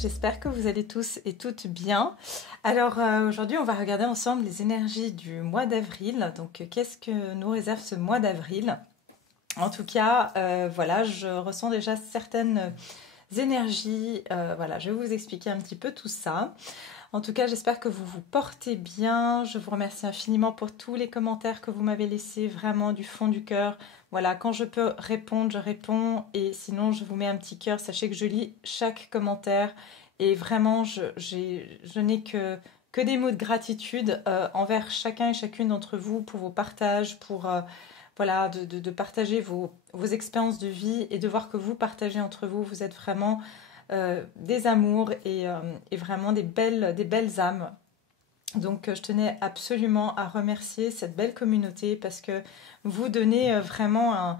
j'espère que vous allez tous et toutes bien. Alors aujourd'hui, on va regarder ensemble les énergies du mois d'avril. Donc, qu'est-ce que nous réserve ce mois d'avril? En tout cas, voilà, je ressens déjà certaines énergies. Voilà, je vais vous expliquer un petit peu tout ça. En tout cas, j'espère que vous vous portez bien. Je vous remercie infiniment pour tous les commentaires que vous m'avez laissés, vraiment du fond du cœur. Voilà, quand je peux répondre, je réponds. Et sinon, je vous mets un petit cœur. Sachez que je lis chaque commentaire. Et vraiment, je n'ai que des mots de gratitude envers chacun et chacune d'entre vous pour vos partages, pour voilà, de partager vos expériences de vie et de voir que vous partagez entre vous. Vous êtes vraiment des amours et vraiment des belles âmes. Donc je tenais absolument à remercier cette belle communauté parce que vous donnez vraiment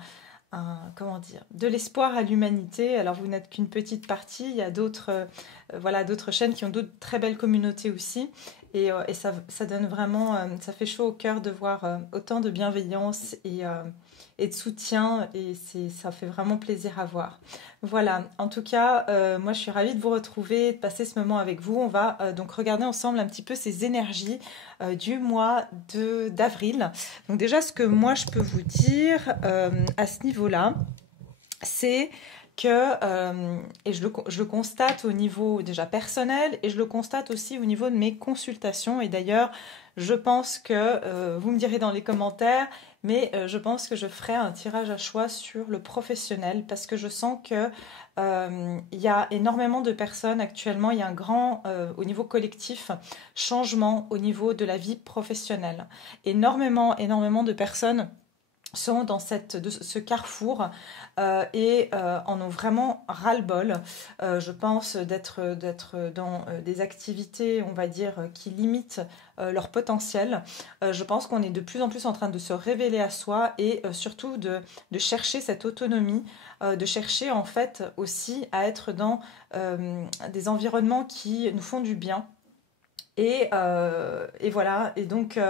comment dire, de l'espoir à l'humanité. Alors vous n'êtes qu'une petite partie, il y a d'autres voilà, d'autres chaînes qui ont d'autres très belles communautés aussi. Et ça donne vraiment, ça fait chaud au cœur de voir autant de bienveillance et de soutien, et ça fait vraiment plaisir à voir. Voilà, en tout cas, moi je suis ravie de vous retrouver, de passer ce moment avec vous. On va donc regarder ensemble un petit peu ces énergies du mois d'avril. Donc déjà, ce que moi je peux vous dire à ce niveau-là, c'est et je le constate au niveau déjà personnel, et je le constate aussi au niveau de mes consultations. Et d'ailleurs, je pense que, vous me direz dans les commentaires, mais je pense que je ferai un tirage à choix sur le professionnel, parce que je sens que il y a énormément de personnes actuellement, il y a un grand, au niveau collectif, changement au niveau de la vie professionnelle. Énormément de personnes sont dans ce carrefour en ont vraiment ras-le-bol. Je pense d'être dans des activités, on va dire, qui limitent leur potentiel. Je pense qu'on est de plus en plus en train de se révéler à soi et surtout de chercher cette autonomie, de chercher en fait aussi à être dans des environnements qui nous font du bien. Et voilà, et donc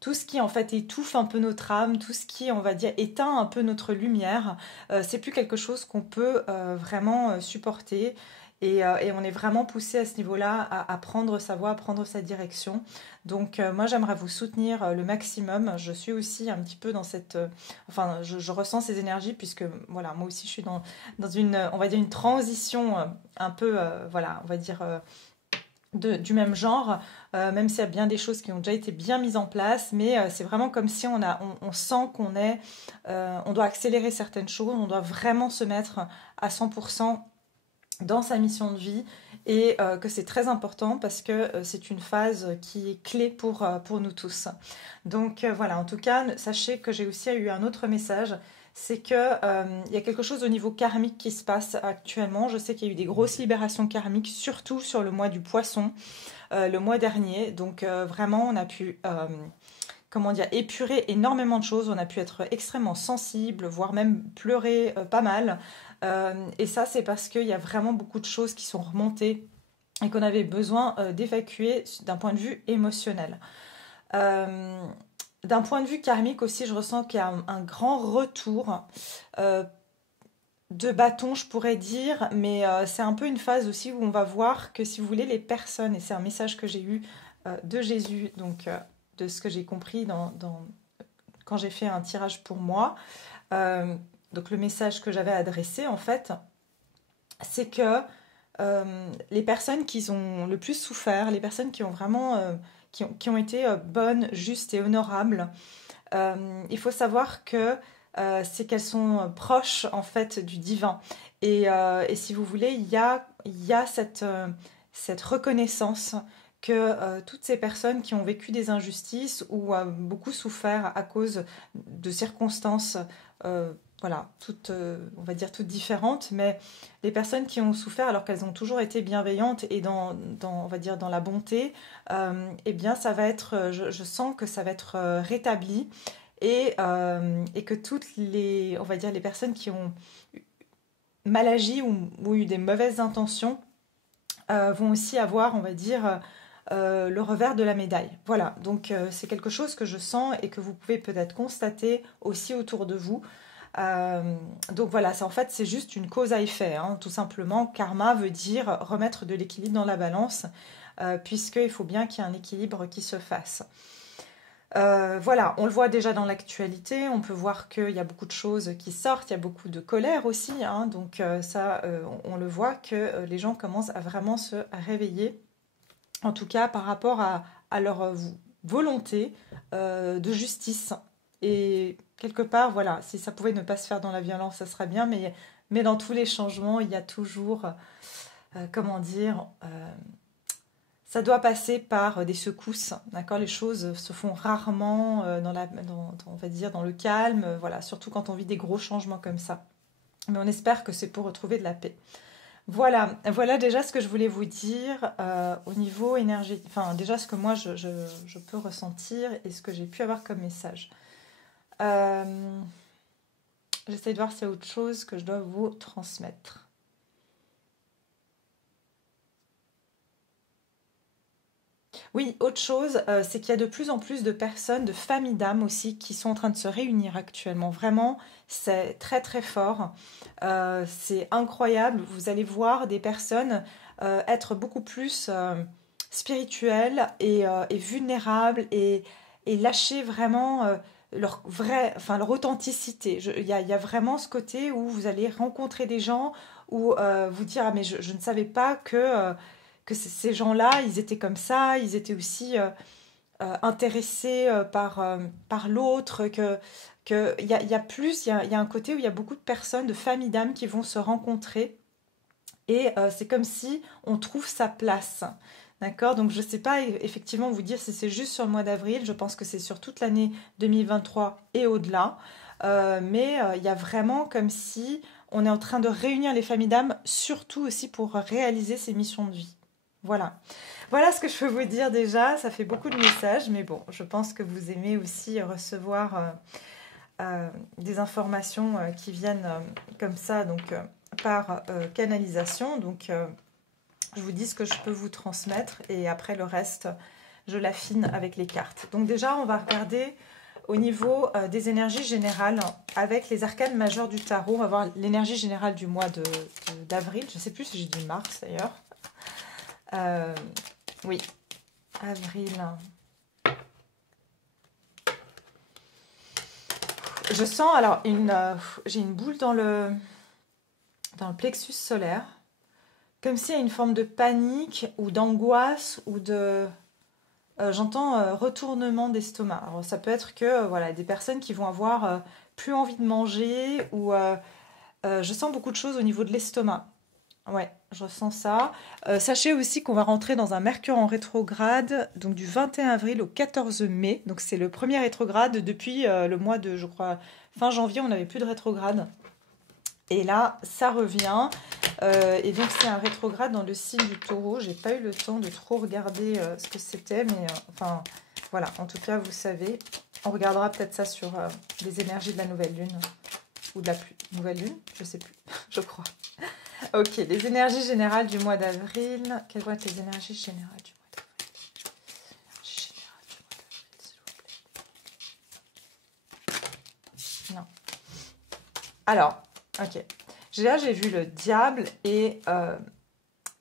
tout ce qui en fait étouffe un peu notre âme, tout ce qui on va dire éteint un peu notre lumière, c'est plus quelque chose qu'on peut vraiment supporter. Et on est vraiment poussé à ce niveau-là à prendre sa voie, à prendre sa direction. Donc moi j'aimerais vous soutenir le maximum. Je suis aussi un petit peu dans cette... enfin je ressens ces énergies puisque voilà, moi aussi je suis dans une, on va dire une transition un peu, voilà, on va dire... du même genre, même s'il y a bien des choses qui ont déjà été bien mises en place, mais c'est vraiment comme si on sent on doit accélérer certaines choses, on doit vraiment se mettre à 100% dans sa mission de vie, et que c'est très important parce que c'est une phase qui est clé pour nous tous. Donc voilà, en tout cas, sachez que j'ai aussi eu un autre message. C'est qu'il y a quelque chose au niveau karmique qui se passe actuellement. Je sais qu'il y a eu des grosses libérations karmiques, surtout sur le mois du poisson, le mois dernier. Donc vraiment, on a pu comment dire, épurer énormément de choses. On a pu être extrêmement sensible, voire même pleurer pas mal. Et ça, c'est parce qu'il y a vraiment beaucoup de choses qui sont remontées et qu'on avait besoin d'évacuer d'un point de vue émotionnel. D'un point de vue karmique aussi, je ressens qu'il y a un grand retour de bâton, je pourrais dire, mais c'est un peu une phase aussi où on va voir que, si vous voulez, les personnes, et c'est un message que j'ai eu de Jésus, donc de ce que j'ai compris quand j'ai fait un tirage pour moi, donc le message que j'avais adressé en fait, c'est que les personnes qui ont le plus souffert, les personnes qui ont vraiment... qui ont été bonnes, justes et honorables. Il faut savoir que c'est qu'elles sont proches en fait du divin. Et si vous voulez, il y a cette reconnaissance que toutes ces personnes qui ont vécu des injustices ou beaucoup souffert à cause de circonstances, voilà, toutes, on va dire toutes différentes, mais les personnes qui ont souffert alors qu'elles ont toujours été bienveillantes et on va dire dans la bonté, eh bien ça va être, je sens que ça va être rétabli, et que toutes les, on va dire les personnes qui ont mal agi ou eu des mauvaises intentions vont aussi avoir, on va dire, le revers de la médaille. Voilà, donc c'est quelque chose que je sens et que vous pouvez peut-être constater aussi autour de vous. Donc voilà, en fait, c'est juste une cause à effet, hein, tout simplement. Karma veut dire remettre de l'équilibre dans la balance, puisqu'il faut bien qu'il y ait un équilibre qui se fasse. Voilà, on le voit déjà dans l'actualité, on peut voir qu'il y a beaucoup de choses qui sortent, il y a beaucoup de colère aussi, hein, donc on le voit que les gens commencent à vraiment se réveiller, en tout cas par rapport à leur volonté de justice. Et quelque part, voilà, si ça pouvait ne pas se faire dans la violence, ça serait bien, mais dans tous les changements, il y a toujours, comment dire, ça doit passer par des secousses, d'accord? Les choses se font rarement on va dire, dans le calme, voilà, surtout quand on vit des gros changements comme ça. Mais on espère que c'est pour retrouver de la paix. Voilà déjà ce que je voulais vous dire au niveau énergétique. Enfin, déjà ce que moi je peux ressentir et ce que j'ai pu avoir comme message. J'essaie de voir s'il y a autre chose que je dois vous transmettre. Oui, autre chose, c'est qu'il y a de plus en plus de personnes, de familles d'âmes aussi, qui sont en train de se réunir actuellement. Vraiment, c'est très très fort. C'est incroyable. Vous allez voir des personnes être beaucoup plus spirituelles et vulnérables et lâcher vraiment leur authenticité. Il y a vraiment ce côté où vous allez rencontrer des gens où vous dire ah mais je ne savais pas que ces gens-là, ils étaient comme ça, ils étaient aussi intéressés par l'autre, il y a plus, il y a un côté où il y a beaucoup de personnes, de familles d'âmes qui vont se rencontrer et c'est comme si on trouve sa place. D'accord? Donc je ne sais pas effectivement vous dire si c'est juste sur le mois d'avril, je pense que c'est sur toute l'année 2023 et au-delà, mais il y a vraiment comme si on est en train de réunir les familles d'âmes, surtout aussi pour réaliser ces missions de vie. Voilà. Voilà ce que je peux vous dire déjà. Ça fait beaucoup de messages, mais bon, je pense que vous aimez aussi recevoir des informations qui viennent comme ça, donc par canalisation. Donc, je vous dis ce que je peux vous transmettre et après le reste, je l'affine avec les cartes. Donc déjà, on va regarder au niveau des énergies générales avec les arcanes majeures du tarot. On va voir l'énergie générale du mois d'avril. Je ne sais plus si j'ai dit mars d'ailleurs. Oui, avril. Je sens alors j'ai une boule dans le plexus solaire, comme s'il y a une forme de panique ou d'angoisse ou j'entends retournement d'estomac. Alors ça peut être que voilà des personnes qui vont avoir plus envie de manger ou je sens beaucoup de choses au niveau de l'estomac. Ouais, je ressens ça. Sachez aussi qu'on va rentrer dans un Mercure en rétrograde, donc du 21 avril au 14 mai. Donc c'est le premier rétrograde depuis le mois de, je crois, fin janvier, on n'avait plus de rétrograde. Et là, ça revient. Et donc c'est un rétrograde dans le signe du taureau. J'ai pas eu le temps de trop regarder ce que c'était, mais enfin, voilà. En tout cas, vous savez, on regardera peut-être ça sur les énergies de la nouvelle lune. Ou de la nouvelle lune, je sais plus, je crois. Ok, les énergies générales du mois d'avril. Quelles vont être les énergies générales du mois d'avril? S'il vous plaît. Non. Alors, ok. Là, j'ai vu le diable et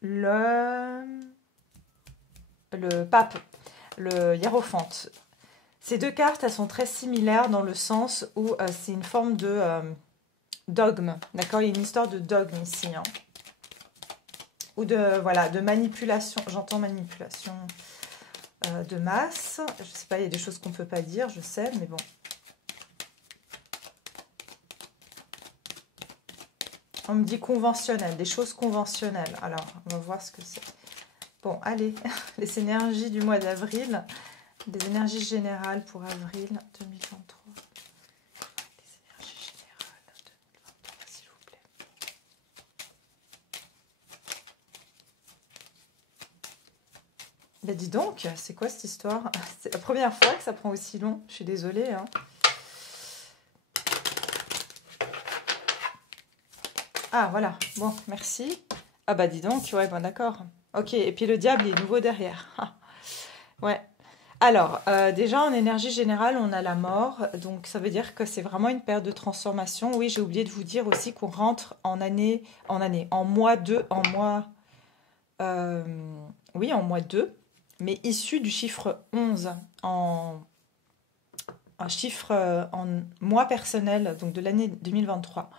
le pape, le hiérophante. Ces deux cartes, elles sont très similaires dans le sens où c'est une forme de dogme. D'accord? Il y a une histoire de dogme ici. Hein. Ou de manipulation. J'entends manipulation de masse. Je sais pas, il y a des choses qu'on ne peut pas dire, je sais, mais bon. On me dit conventionnel, des choses conventionnelles. Alors, on va voir ce que c'est. Bon, allez, les énergies du mois d'avril, les énergies générales pour avril 2023. Les énergies générales 2023, s'il vous plaît. Ben dis donc, c'est quoi cette histoire? C'est la première fois que ça prend aussi long. Je suis désolée, hein. Ah, voilà. Bon, merci. Ah bah dis donc, ouais, bon d'accord. Ok, et puis le diable est nouveau derrière. Ah, ouais. Alors, déjà en énergie générale, on a la mort, donc ça veut dire que c'est vraiment une période de transformation. Oui, j'ai oublié de vous dire aussi qu'on rentre en mois 2, euh, oui, en mois 2, mais issu du chiffre 11, en un chiffre en mois personnel, donc de l'année 2023.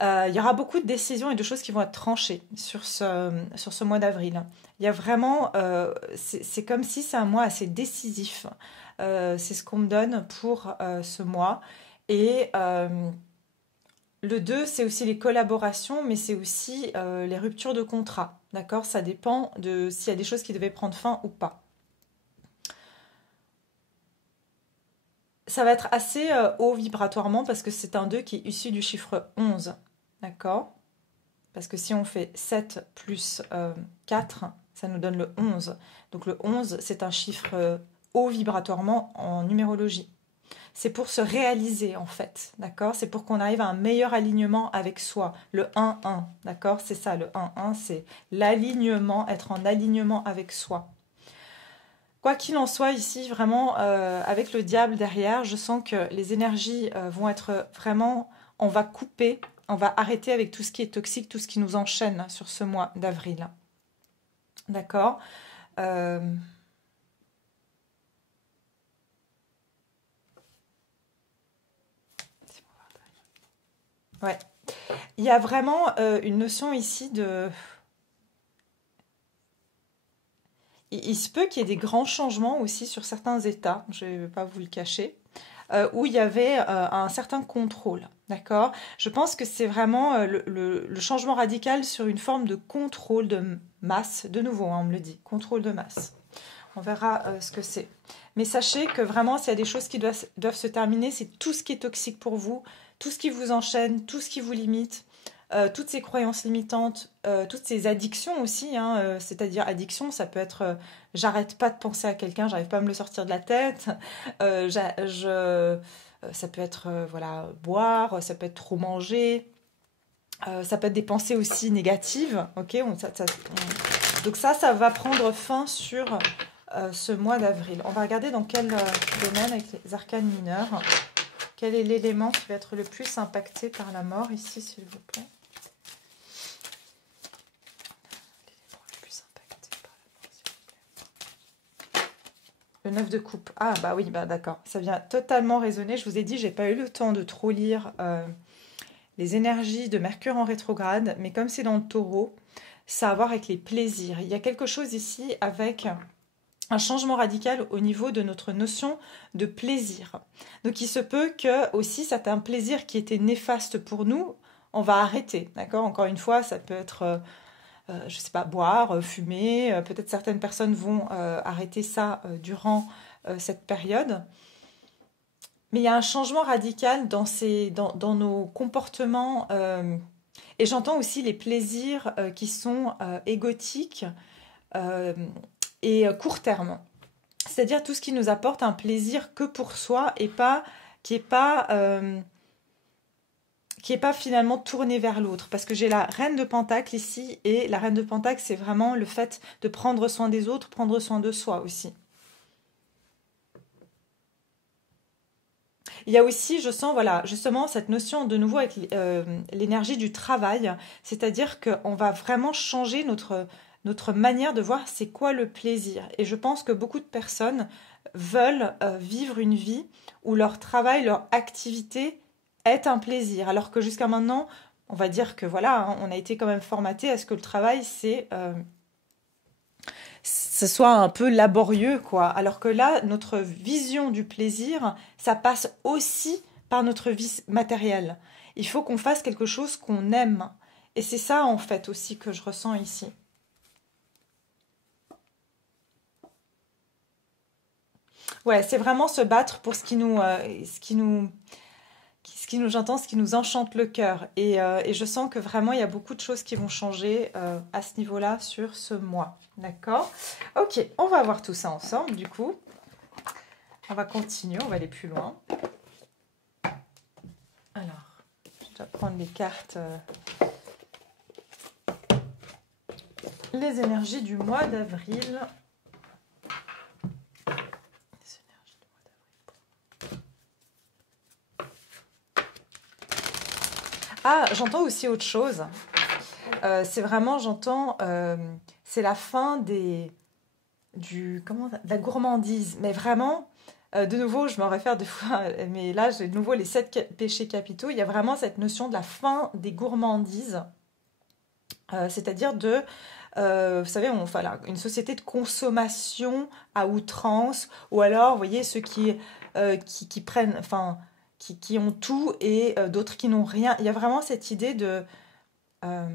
Il y aura beaucoup de décisions et de choses qui vont être tranchées sur ce mois d'avril. Il y a vraiment, c'est comme si c'est un mois assez décisif. C'est ce qu'on me donne pour ce mois. Et le 2, c'est aussi les collaborations, mais c'est aussi les ruptures de contrat. D'accord? Ça dépend de s'il y a des choses qui devaient prendre fin ou pas. Ça va être assez haut vibratoirement parce que c'est un 2 qui est issu du chiffre 11. D'accord? Parce que si on fait 7 plus 4, ça nous donne le 11. Donc le 11, c'est un chiffre haut vibratoirement en numérologie. C'est pour se réaliser en fait, d'accord? C'est pour qu'on arrive à un meilleur alignement avec soi. Le 1-1, d'accord? C'est ça, le 1-1, c'est l'alignement, être en alignement avec soi. Quoi qu'il en soit ici, vraiment, avec le diable derrière, je sens que les énergies vont être vraiment... On va couper, on va arrêter avec tout ce qui est toxique, tout ce qui nous enchaîne sur ce mois d'avril. D'accord? Ouais. Il y a vraiment une notion ici de... Il se peut qu'il y ait des grands changements aussi sur certains états, je ne vais pas vous le cacher, où il y avait un certain contrôle. D'accord? Je pense que c'est vraiment le changement radical sur une forme de contrôle de masse. De nouveau, hein, on me le dit, contrôle de masse. On verra ce que c'est. Mais sachez que vraiment, s'il y a des choses qui doivent se terminer, c'est tout ce qui est toxique pour vous, tout ce qui vous enchaîne, tout ce qui vous limite, toutes ces croyances limitantes, toutes ces addictions aussi. Hein, c'est-à-dire addiction, ça peut être j'arrête pas de penser à quelqu'un, j'arrive pas à me le sortir de la tête. Ça peut être voilà, boire, ça peut être trop manger. Ça peut être des pensées aussi négatives. Ok, donc ça va prendre fin sur ce mois d'avril. On va regarder dans quel domaine avec les arcanes mineurs. Quel est l'élément qui va être le plus impacté par la mort ici, s'il vous plaît? Le 9 de coupe. Ah bah oui, bah d'accord. Ça vient totalement résonner. Je vous ai dit, j'ai pas eu le temps de trop lire les énergies de Mercure en rétrograde, mais comme c'est dans le taureau, ça a à voir avec les plaisirs. Il y a quelque chose ici avec un changement radical au niveau de notre notion de plaisir. Donc il se peut que aussi certains plaisirs qui étaient néfastes pour nous, on va arrêter. D'accord? Encore une fois, ça peut être... je sais pas, boire, fumer. Peut-être certaines personnes vont arrêter ça durant cette période. Mais il y a un changement radical dans nos comportements. Et j'entends aussi les plaisirs qui sont égotiques et court terme. C'est-à-dire tout ce qui nous apporte un plaisir que pour soi et pas qui est pas finalement tourné vers l'autre. Parce que j'ai la reine de Pentacle ici, et la reine de Pentacle, c'est vraiment le fait de prendre soin des autres, prendre soin de soi aussi. Il y a aussi, je sens, voilà, justement, cette notion de nouveau avec l'énergie du travail, c'est-à-dire qu'on va vraiment changer notre manière de voir c'est quoi le plaisir. Et je pense que beaucoup de personnes veulent vivre une vie où leur travail, leur activité est un plaisir. Alors que jusqu'à maintenant, on va dire que voilà, hein, on a été quand même formaté à ce que le travail, ce soit un peu laborieux, quoi. Alors que là, notre vision du plaisir, ça passe aussi par notre vie matérielle. Il faut qu'on fasse quelque chose qu'on aime. Et c'est ça, en fait, aussi que je ressens ici. Ouais, c'est vraiment se battre pour j'entends, ce qui nous enchante le cœur. Et je sens que vraiment, il y a beaucoup de choses qui vont changer à ce niveau-là sur ce mois. D'accord? Ok, on va voir tout ça ensemble, du coup. On va continuer, on va aller plus loin. Alors, je dois prendre les cartes. Les énergies du mois d'avril. Ah, j'entends aussi autre chose. C'est vraiment, j'entends, c'est la fin de la gourmandise. Mais vraiment, de nouveau, je m'en réfère des fois, mais là, j'ai de nouveau les 7 péchés capitaux. Il y a vraiment cette notion de la fin des gourmandises, c'est-à-dire vous savez, voilà, une société de consommation à outrance, ou alors, vous voyez, ceux qui prennent, enfin, qui ont tout et d'autres qui n'ont rien. Il y a vraiment cette idée euh,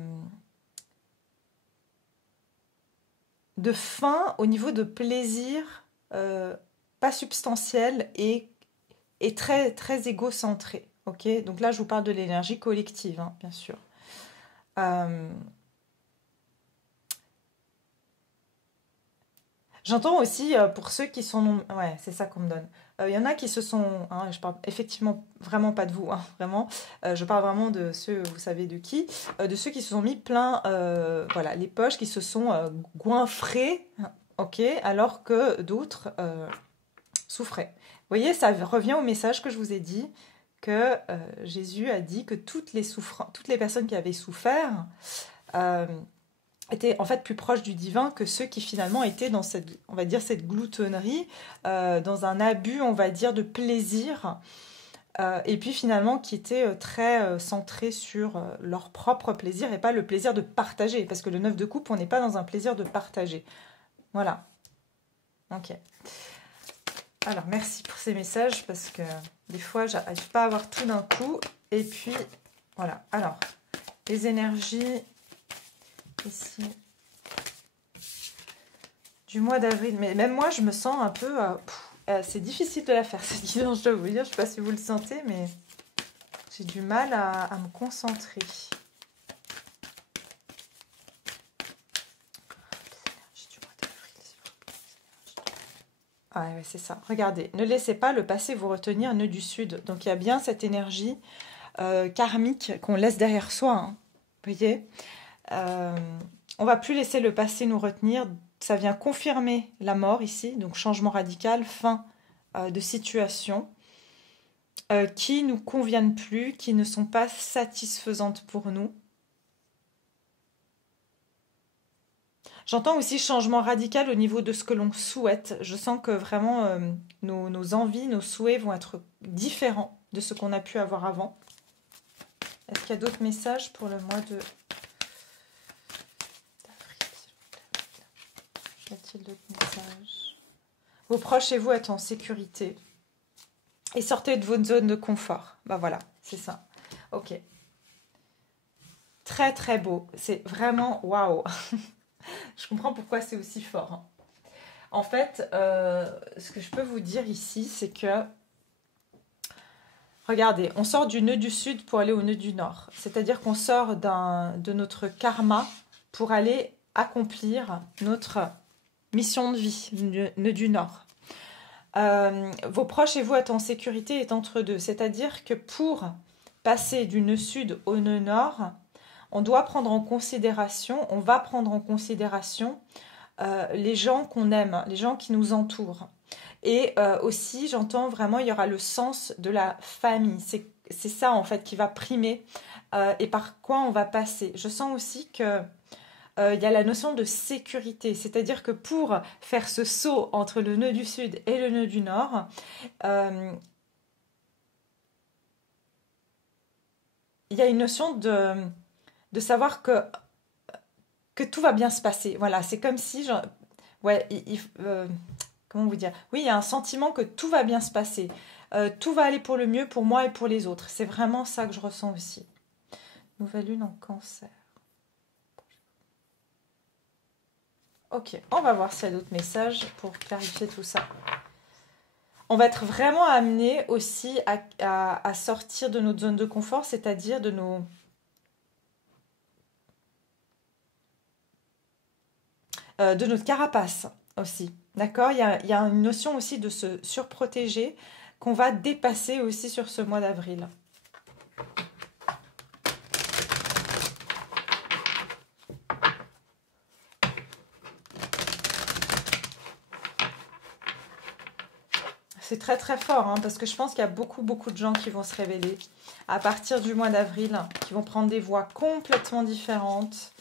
de faim au niveau de plaisir pas substantiel et très, très égocentré. Ok, donc là, je vous parle de l'énergie collective, hein, bien sûr. Euh, J'entends aussi pour ceux qui sont... Ouais, c'est ça qu'on me donne. Il y en a qui se sont... hein, je parle effectivement vraiment pas de vous, hein, vraiment. Je parle vraiment de ceux, vous savez de qui, de ceux qui se sont mis plein, voilà, les poches, qui se sont goinfrés, ok, alors que d'autres souffraient. Vous voyez, ça revient au message que je vous ai dit, que Jésus a dit que toutes les personnes qui avaient souffert... euh, étaient en fait plus proches du divin que ceux qui finalement étaient dans cette, on va dire, cette gloutonnerie, dans un abus, on va dire, de plaisir, et puis finalement qui étaient très centrés sur leur propre plaisir et pas le plaisir de partager, parce que le 9 de coupe, on n'est pas dans un plaisir de partager. Voilà. Ok. Alors, merci pour ces messages, parce que des fois, j'arrive pas à avoir tout d'un coup, et puis, voilà. Alors, les énergies... ici du mois d'avril, mais même moi je me sens un peu c'est difficile de la faire cette guidance, je dois vous dire, je sais pas si vous le sentez, mais j'ai du mal à me concentrer. Ah ouais, c'est ça, regardez, ne laissez pas le passé vous retenir, nœud du sud. Donc il y a bien cette énergie karmique qu'on laisse derrière soi, hein. Vous voyez, on va plus laisser le passé nous retenir. Ça vient confirmer la mort ici, donc changement radical, fin de situation qui nous conviennent plus, qui ne sont pas satisfaisantes pour nous. J'entends aussi changement radical au niveau de ce que l'on souhaite. Je sens que vraiment nos envies, nos souhaits vont être différents de ce qu'on a pu avoir avant. Est-ce qu'il y a d'autres messages pour le mois de... Y a-t-il d'autres messages? Vos proches et vous êtes en sécurité. Et sortez de votre zone de confort. Ben voilà, c'est ça. Ok. Très très beau. C'est vraiment waouh. Je comprends pourquoi c'est aussi fort, hein. En fait, ce que je peux vous dire ici, c'est que... Regardez, on sort du nœud du sud pour aller au nœud du nord. C'est-à-dire qu'on sort de notre karma pour aller accomplir notre mission de vie, le nœud du nord. Vos proches et vous êtes en sécurité est entre deux. C'est-à-dire que pour passer du nœud sud au nœud nord, on doit prendre en considération, on va prendre en considération les gens qu'on aime, les gens qui nous entourent. Et aussi, j'entends vraiment, il y aura le sens de la famille. C'est ça, en fait, qui va primer et par quoi on va passer. Je sens aussi que il y a la notion de sécurité. C'est-à-dire que pour faire ce saut entre le nœud du sud et le nœud du nord, il y a une notion de savoir que tout va bien se passer. Voilà, c'est comme si... ouais, comment vous dire? Oui, il y a un sentiment que tout va bien se passer. Tout va aller pour le mieux pour moi et pour les autres. C'est vraiment ça que je ressens aussi. Nouvelle lune en cancer. Ok, on va voir s'il y a d'autres messages pour clarifier tout ça. On va être vraiment amené aussi à sortir de notre zone de confort, c'est-à-dire de notre carapace aussi. D'accord, il y a une notion aussi de se surprotéger qu'on va dépasser aussi sur ce mois d'avril. c'est très très fort, hein, parce que je pense qu'il y a beaucoup beaucoup de gens qui vont se révéler à partir du mois d'avril, qui vont prendre des voies complètement différentes.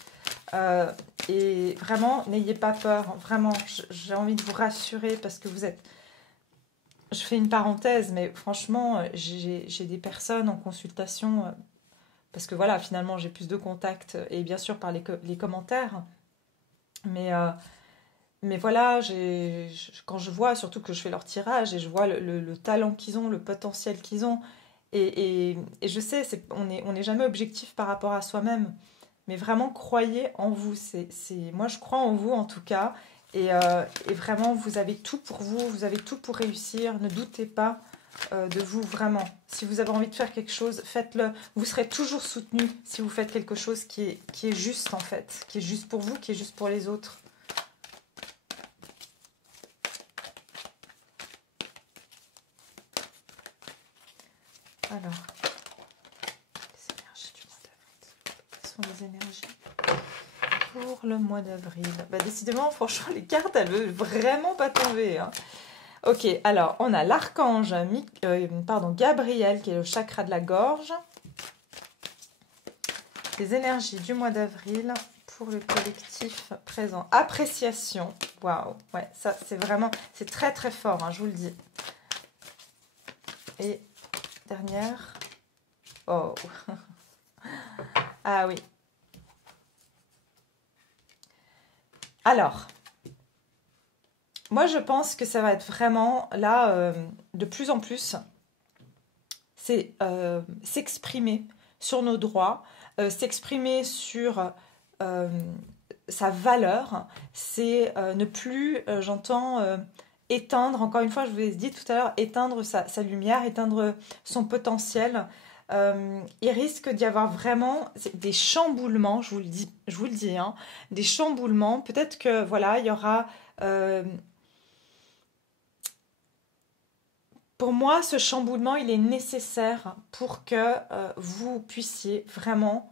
Et vraiment, n'ayez pas peur. Vraiment, j'ai envie de vous rassurer parce que vous êtes... Je fais une parenthèse, mais franchement, j'ai des personnes en consultation, parce que voilà, finalement, j'ai plus de contacts, et bien sûr par les commentaires. Mais, mais voilà, quand je vois, surtout que je fais leur tirage, et je vois le talent qu'ils ont, le potentiel qu'ils ont, et je sais, on n'est jamais objectif par rapport à soi-même. Mais vraiment, croyez en vous. Moi, je crois en vous, en tout cas. Et vraiment, vous avez tout pour vous. Vous avez tout pour réussir. Ne doutez pas de vous, vraiment. Si vous avez envie de faire quelque chose, faites-le. Vous serez toujours soutenu si vous faites quelque chose qui est juste, en fait. Qui est juste pour vous, qui est juste pour les autres. Alors, les énergies du mois d'avril. Quelles sont les énergies pour le mois d'avril? Bah, décidément, franchement, les cartes, elles veulent vraiment pas tomber, hein. Ok, alors, on a l'archange Gabriel, qui est le chakra de la gorge. Les énergies du mois d'avril pour le collectif présent. Appréciation. Waouh, ouais, ça, c'est vraiment... C'est très, très fort, hein, je vous le dis. Et dernière... Oh. Ah oui. Alors, moi je pense que ça va être vraiment là, de plus en plus, c'est s'exprimer sur nos droits, s'exprimer sur sa valeur, c'est ne plus, j'entends, éteindre, encore une fois, je vous l'ai dit tout à l'heure, éteindre sa lumière, éteindre son potentiel. Il risque d'y avoir vraiment des chamboulements, je vous le dis, hein, des chamboulements. Peut-être que voilà, il y aura. Pour moi, ce chamboulement, il est nécessaire pour que vous puissiez vraiment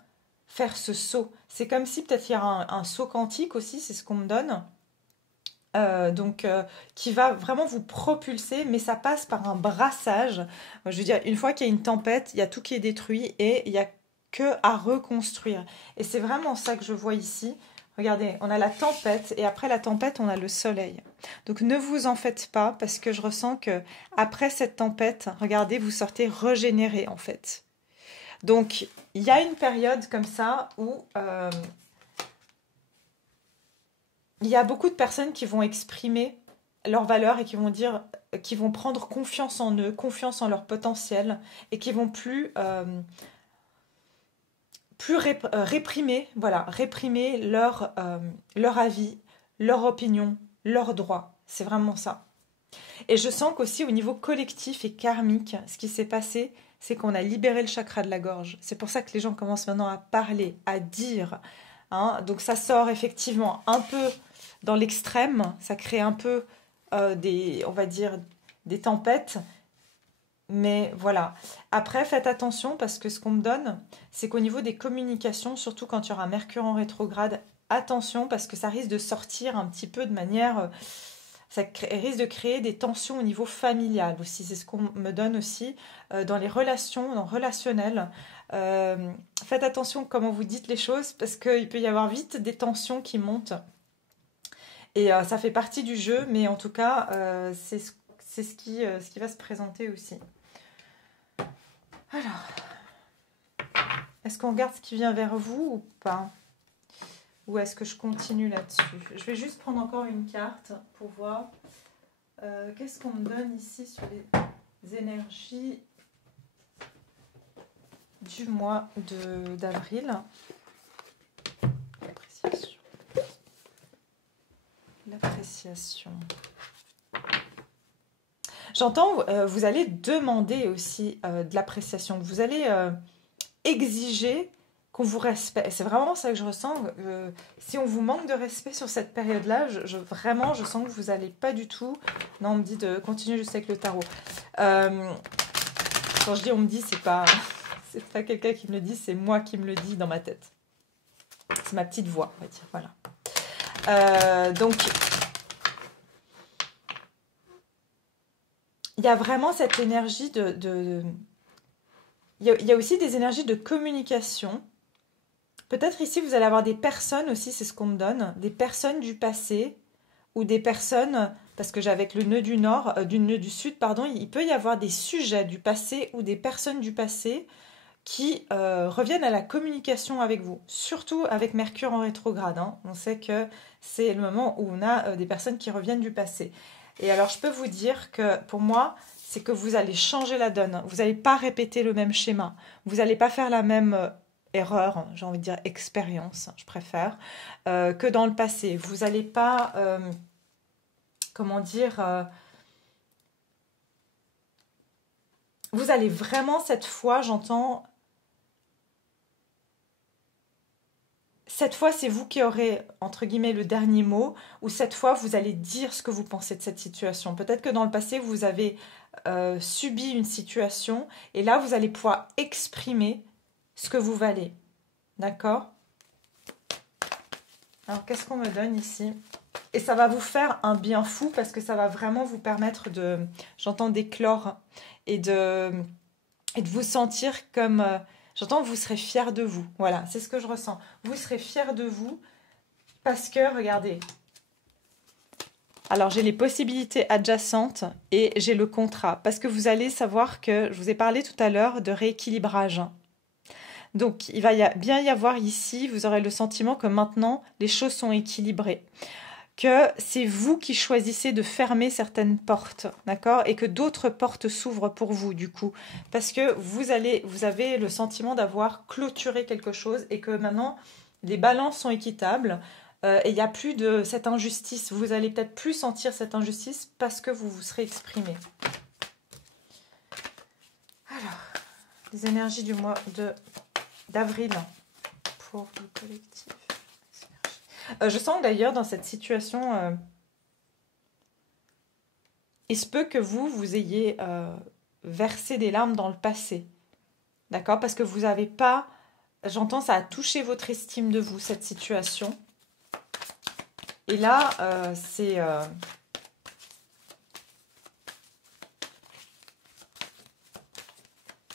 faire ce saut. C'est comme si peut-être il y a un saut quantique aussi, c'est ce qu'on me donne. Qui va vraiment vous propulser, mais ça passe par un brassage. Je veux dire, une fois qu'il y a une tempête, il y a tout qui est détruit et il n'y a que à reconstruire. Et c'est vraiment ça que je vois ici. Regardez, on a la tempête et après la tempête, on a le soleil. Donc ne vous en faites pas parce que je ressens que après cette tempête, regardez, vous sortez régénéré en fait. Donc il y a une période comme ça où il y a beaucoup de personnes qui vont exprimer leurs valeurs et qui vont dire, qui vont prendre confiance en eux, confiance en leur potentiel et qui vont plus réprimer, voilà, réprimer leur avis, leur opinion, leurs droits. C'est vraiment ça. Et je sens qu'aussi au niveau collectif et karmique, ce qui s'est passé, c'est qu'on a libéré le chakra de la gorge. C'est pour ça que les gens commencent maintenant à parler, à dire. Hein. Donc ça sort effectivement un peu dans l'extrême, ça crée un peu on va dire, des tempêtes. Mais voilà. Après, faites attention parce que ce qu'on me donne, c'est qu'au niveau des communications, surtout quand il y aura Mercure en rétrograde, attention parce que ça risque de sortir un petit peu de manière... risque de créer des tensions au niveau familial aussi. C'est ce qu'on me donne aussi dans les relations, dans le relationnel. Faites attention comment vous dites les choses parce qu'il peut y avoir vite des tensions qui montent. Et ça fait partie du jeu, mais en tout cas, c'est ce qui va se présenter aussi. Alors, est-ce qu'on regarde ce qui vient vers vous ou pas? Ou est-ce que je continue là-dessus? Je vais juste prendre encore une carte pour voir qu'est-ce qu'on me donne ici sur les énergies du mois d'avril. L'appréciation. J'entends, vous allez demander aussi de l'appréciation. Vous allez exiger qu'on vous respecte. C'est vraiment ça que je ressens. Si on vous manque de respect sur cette période-là, vraiment, je sens que vous n'allez pas du tout... Non, on me dit de continuer juste avec le tarot. Quand je dis on me dit, c'est pas quelqu'un qui me le dit, c'est moi qui me le dis dans ma tête. C'est ma petite voix, on va dire. Voilà. Donc... il y a vraiment cette énergie il y a aussi des énergies de communication. Peut-être ici, vous allez avoir des personnes aussi, c'est ce qu'on me donne, des personnes du passé ou des personnes, parce que j'ai avec le nœud du nord, du nœud du sud, pardon, il peut y avoir des sujets du passé ou des personnes du passé qui reviennent à la communication avec vous, surtout avec Mercure en rétrograde. Hein. On sait que c'est le moment où on a des personnes qui reviennent du passé. Et alors, je peux vous dire que pour moi, c'est que vous allez changer la donne. Vous n'allez pas répéter le même schéma. Vous n'allez pas faire la même erreur, j'ai envie de dire expérience, je préfère, que dans le passé. Vous n'allez pas, comment dire, vous allez vraiment cette fois, j'entends, cette fois, c'est vous qui aurez, entre guillemets, le dernier mot, ou cette fois, vous allez dire ce que vous pensez de cette situation. Peut-être que dans le passé, vous avez subi une situation, et là, vous allez pouvoir exprimer ce que vous valez. D'accord? Alors, qu'est-ce qu'on me donne ici? Et ça va vous faire un bien fou, parce que ça va vraiment vous permettre de, j'entends, d'éclore, et de vous sentir comme... j'entends, vous serez fiers de vous. Voilà, c'est ce que je ressens. Vous serez fiers de vous parce que, regardez, alors j'ai les possibilités adjacentes et j'ai le contrat. Parce que vous allez savoir que, je vous ai parlé tout à l'heure de rééquilibrage. Donc, il va bien y avoir ici, vous aurez le sentiment que maintenant, les choses sont équilibrées. Que c'est vous qui choisissez de fermer certaines portes, d'accord? Et que d'autres portes s'ouvrent pour vous, du coup. Parce que vous avez le sentiment d'avoir clôturé quelque chose et que maintenant, les balances sont équitables et il n'y a plus de cette injustice. Vous allez peut-être plus sentir cette injustice parce que vous vous serez exprimé. Alors, les énergies du mois d'avril pour le collectif. Je sens d'ailleurs dans cette situation, il se peut que vous ayez versé des larmes dans le passé. D'accord? Parce que vous n'avez pas, j'entends, ça a touché votre estime de vous, cette situation. Et là, c'est...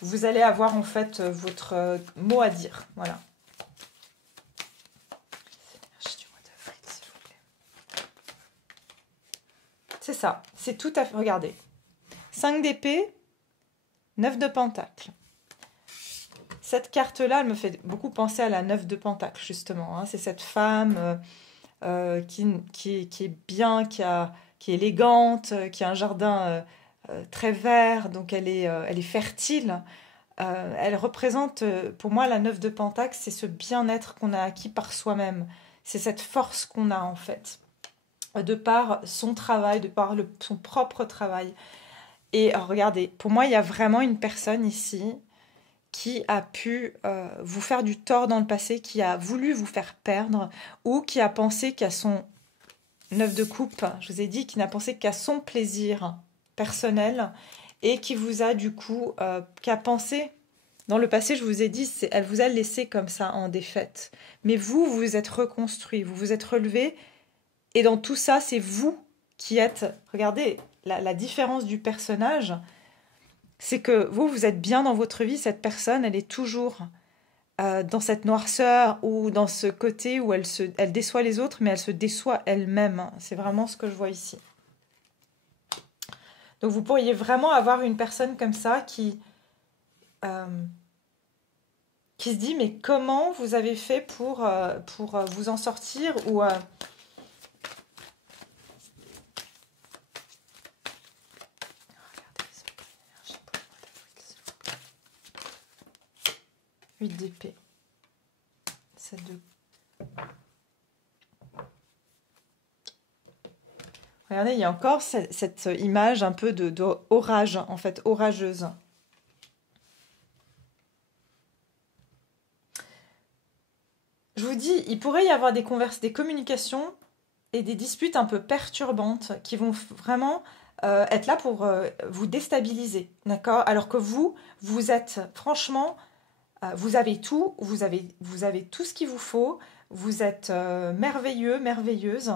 vous allez avoir en fait votre mot à dire. Voilà. C'est ça, c'est tout à fait... Regardez. 5 d'épée, 9 de pentacle. Cette carte-là, elle me fait beaucoup penser à la 9 de pentacle, justement. Hein. C'est cette femme qui est bien, qui est élégante, qui a un jardin très vert, donc elle est fertile. Elle représente, pour moi, la 9 de pentacle, c'est ce bien-être qu'on a acquis par soi-même. C'est cette force qu'on a, en fait, de par son travail, de par son propre travail. Et regardez, pour moi, il y a vraiment une personne ici qui a pu vous faire du tort dans le passé, qui a voulu vous faire perdre, ou qui a pensé qu'à son 9 de coupe, je vous ai dit, qui n'a pensé qu'à son plaisir personnel, et qui vous a du coup, qui a pensé, dans le passé, je vous ai dit, elle vous a laissé comme ça en défaite. Mais vous vous êtes reconstruit, vous vous êtes relevé, et dans tout ça, c'est vous qui êtes, regardez, la différence du personnage, c'est que vous êtes bien dans votre vie, cette personne, elle est toujours dans cette noirceur ou dans ce côté où elle déçoit les autres, mais elle se déçoit elle-même. C'est vraiment ce que je vois ici. Donc vous pourriez vraiment avoir une personne comme ça qui se dit, mais comment vous avez fait pour vous en sortir ou... 8 d'épée. 7 de... Regardez, il y a encore cette image un peu de orage, en fait, orageuse. Je vous dis, il pourrait y avoir des communications et des disputes un peu perturbantes qui vont vraiment être là pour vous déstabiliser, d'accord? Alors que vous êtes franchement... vous avez tout, vous avez tout ce qu'il vous faut, vous êtes merveilleux, merveilleuse,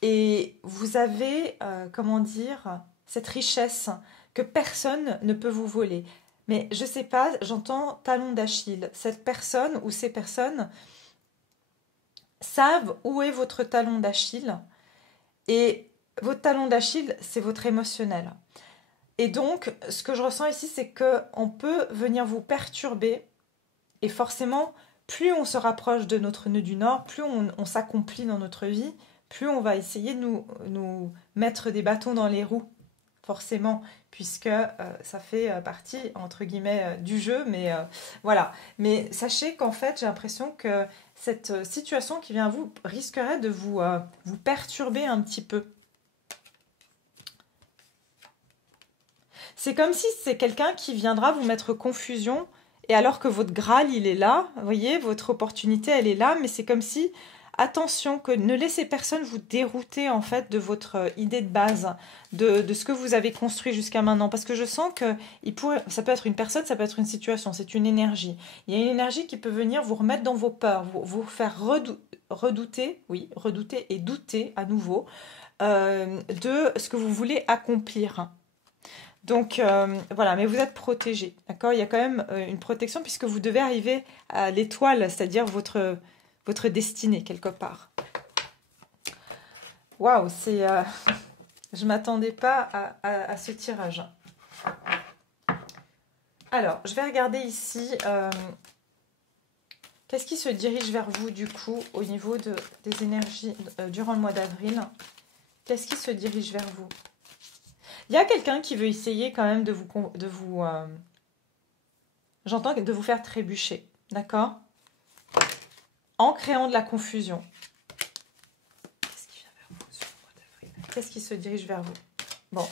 et vous avez, comment dire, cette richesse que personne ne peut vous voler. Mais je sais pas, j'entends talon d'Achille. Cette personne ou ces personnes savent où est votre talon d'Achille. Et votre talon d'Achille, c'est votre émotionnel. Et donc, ce que je ressens ici, c'est qu'on peut venir vous perturber. Et forcément, plus on se rapproche de notre nœud du Nord, plus on s'accomplit dans notre vie, plus on va essayer de nous mettre des bâtons dans les roues, forcément, puisque ça fait partie, entre guillemets, du jeu. Mais voilà. Mais sachez qu'en fait, j'ai l'impression que cette situation qui vient à vous risquerait de vous perturber un petit peu. C'est comme si c'est quelqu'un qui viendra vous mettre confusion, et alors que votre Graal, il est là, vous voyez, votre opportunité, elle est là, mais c'est comme si, attention, que ne laissez personne vous dérouter, en fait, de votre idée de base, de ce que vous avez construit jusqu'à maintenant, parce que je sens que ça peut être une personne, ça peut être une situation, c'est une énergie. Il y a une énergie qui peut venir vous remettre dans vos peurs, vous faire redouter et douter à nouveau de ce que vous voulez accomplir. Donc voilà, mais vous êtes protégé, d'accord? Il y a quand même une protection puisque vous devez arriver à l'étoile, c'est-à-dire votre destinée quelque part. Waouh, je m'attendais pas à ce tirage. Alors, je vais regarder ici, qu'est-ce qui se dirige vers vous du coup au niveau des énergies durant le mois d'avril? Qu'est-ce qui se dirige vers vous? Il y a quelqu'un qui veut essayer quand même j'entends, de vous faire trébucher, d'accord? En créant de la confusion. Qu'est-ce qui vient vers vous sur le mois d'avril? Qu'est-ce qui se dirige vers vous? Bon,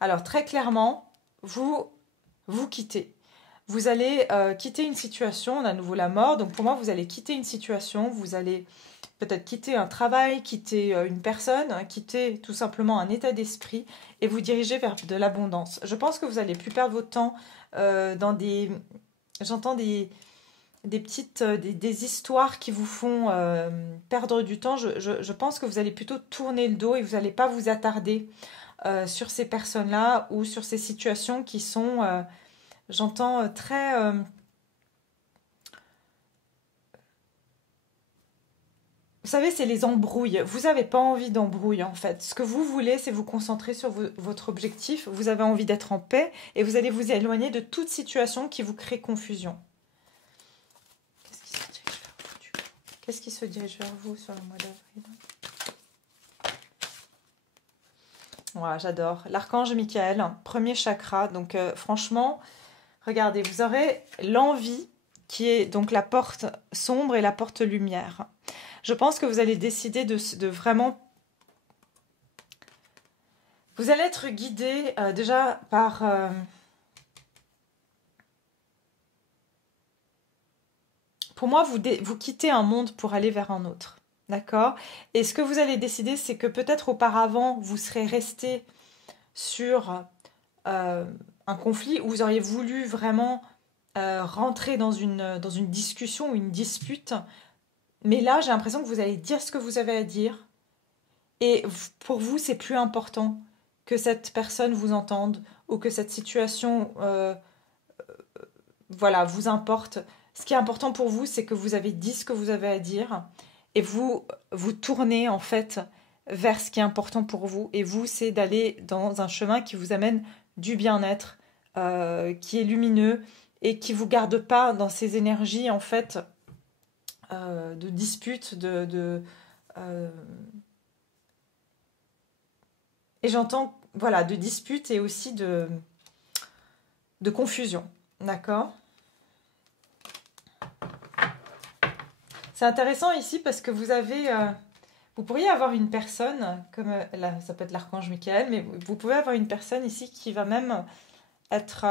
alors très clairement, vous quittez. Vous allez quitter une situation, on a à nouveau la mort, donc pour moi, vous allez quitter une situation, vous allez peut-être quitter un travail, quitter une personne, quitter tout simplement un état d'esprit et vous diriger vers de l'abondance. Je pense que vous allez plus perdre votre temps dans j'entends des petites des histoires qui vous font perdre du temps. Je pense que vous allez plutôt tourner le dos et vous n'allez pas vous attarder sur ces personnes-là ou sur ces situations qui sont, j'entends, très... Vous savez, c'est les embrouilles. Vous n'avez pas envie d'embrouille, en fait. Ce que vous voulez, c'est vous concentrer sur votre objectif. Vous avez envie d'être en paix et vous allez vous éloigner de toute situation qui vous crée confusion. Qu'est-ce qui se dirige vers vous sur le mois d'avril? Ouais, j'adore. L'archange Michael, premier chakra. Donc, franchement, regardez, vous aurez l'envie qui est donc la porte sombre et la porte lumière. Je pense que vous allez décider de vraiment... Vous allez être guidé déjà par... Pour moi, vous quittez un monde pour aller vers un autre. D'accord? Et ce que vous allez décider, c'est que peut-être auparavant, vous serez resté sur un conflit où vous auriez voulu vraiment rentrer dans une discussion ou une dispute. Mais là, j'ai l'impression que vous allez dire ce que vous avez à dire. Et pour vous, c'est plus important que cette personne vous entende ou que cette situation voilà, vous importe. Ce qui est important pour vous, c'est que vous avez dit ce que vous avez à dire et vous tournez en fait vers ce qui est important pour vous. Et vous, c'est d'aller dans un chemin qui vous amène du bien-être, qui est lumineux et qui ne vous garde pas dans ces énergies en fait de dispute, et j'entends, voilà, de dispute et aussi de confusion. D'accord? C'est intéressant ici parce que vous pourriez avoir une personne, comme là, ça peut être l'archange Michael, mais vous pouvez avoir une personne ici qui va même être...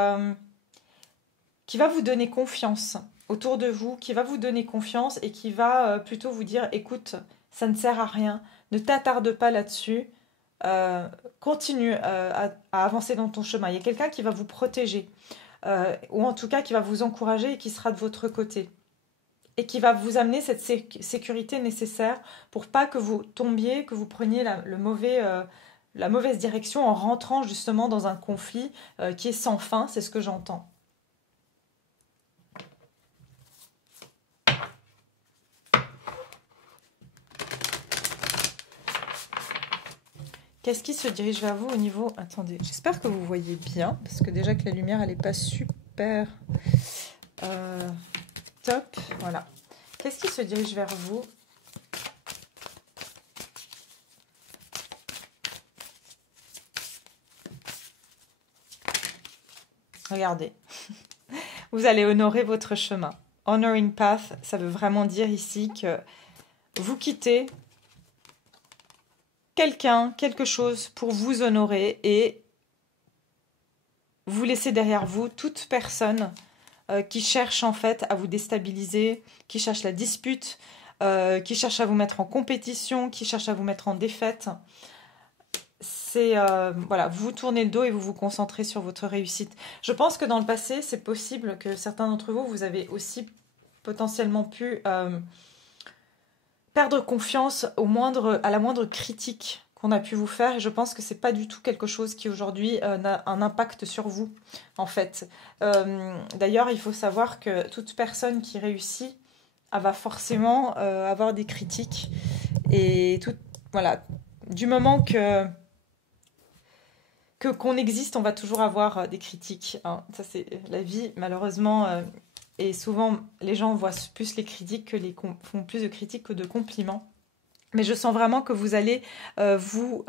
qui va vous donner confiance autour de vous, qui va vous donner confiance et qui va plutôt vous dire, écoute, ça ne sert à rien, ne t'attarde pas là-dessus, continue à avancer dans ton chemin. Il y a quelqu'un qui va vous protéger, ou en tout cas qui va vous encourager et qui sera de votre côté. Et qui va vous amener cette sécurité nécessaire pour pas que vous tombiez, que vous preniez le mauvais la mauvaise direction en rentrant justement dans un conflit qui est sans fin, c'est ce que j'entends. Qu'est-ce qui se dirige vers vous au niveau... Attendez, j'espère que vous voyez bien, parce que déjà que la lumière, elle n'est pas super top. Voilà. Qu'est-ce qui se dirige vers vous? Regardez. Vous allez honorer votre chemin. Honoring path, ça veut vraiment dire ici que vous quittez quelqu'un, quelque chose pour vous honorer et vous laissez derrière vous toute personne qui cherche en fait à vous déstabiliser, qui cherche la dispute, qui cherche à vous mettre en compétition, qui cherche à vous mettre en défaite. C'est voilà, vous tournez le dos et vous vous concentrez sur votre réussite. Je pense que dans le passé, c'est possible que certains d'entre vous, vous avez aussi potentiellement pu perdre confiance à la moindre critique qu'on a pu vous faire. Et je pense que c'est pas du tout quelque chose qui aujourd'hui a un impact sur vous, en fait. D'ailleurs, il faut savoir que toute personne qui réussit va forcément avoir des critiques. Et tout, voilà, du moment qu'on existe, on va toujours avoir des critiques. Hein. Ça, c'est la vie, malheureusement. Et souvent, les gens voient plus les critiques font plus de critiques que de compliments. Mais je sens vraiment que vous allez vous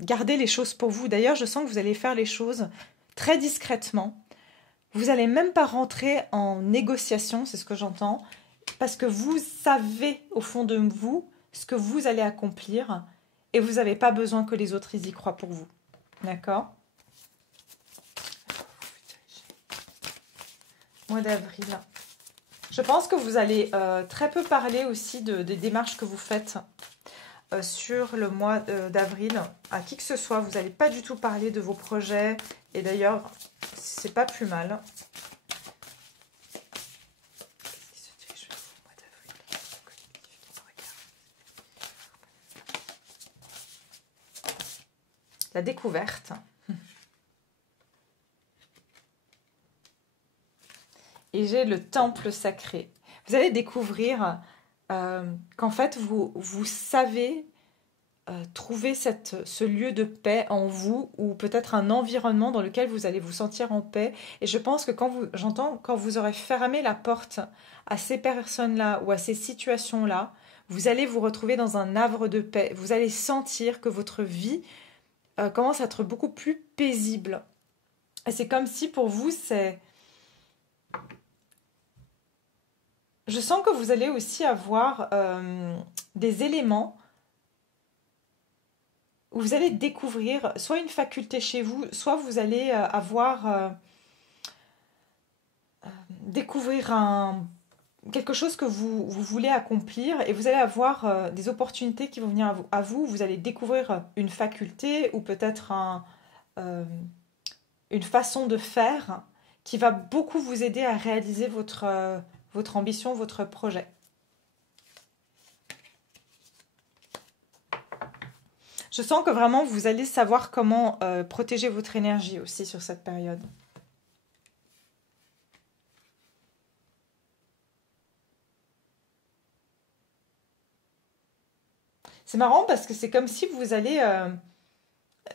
garder les choses pour vous. D'ailleurs, je sens que vous allez faire les choses très discrètement. Vous n'allez même pas rentrer en négociation, c'est ce que j'entends, parce que vous savez au fond de vous ce que vous allez accomplir et vous n'avez pas besoin que les autres y croient pour vous. D'accord? Mois d'avril. Je pense que vous allez très peu parler aussi des démarches que vous faites sur le mois d'avril à qui que ce soit. Vous n'allez pas du tout parler de vos projets. Et d'ailleurs, c'est pas plus mal. La découverte. Et j'ai le temple sacré. Vous allez découvrir qu'en fait, vous savez trouver ce lieu de paix en vous ou peut-être un environnement dans lequel vous allez vous sentir en paix. Et je pense que quand vous aurez fermé la porte à ces personnes-là ou à ces situations-là, vous allez vous retrouver dans un havre de paix. Vous allez sentir que votre vie commence à être beaucoup plus paisible. Et c'est comme si pour vous, je sens que vous allez aussi avoir des éléments où vous allez découvrir soit une faculté chez vous, soit vous allez découvrir quelque chose que vous voulez accomplir et vous allez avoir des opportunités qui vont venir à vous. Vous allez découvrir une faculté ou peut-être une façon de faire qui va beaucoup vous aider à réaliser votre ambition, votre projet. Je sens que vraiment vous allez savoir comment protéger votre énergie aussi sur cette période. C'est marrant parce que c'est comme si vous allez...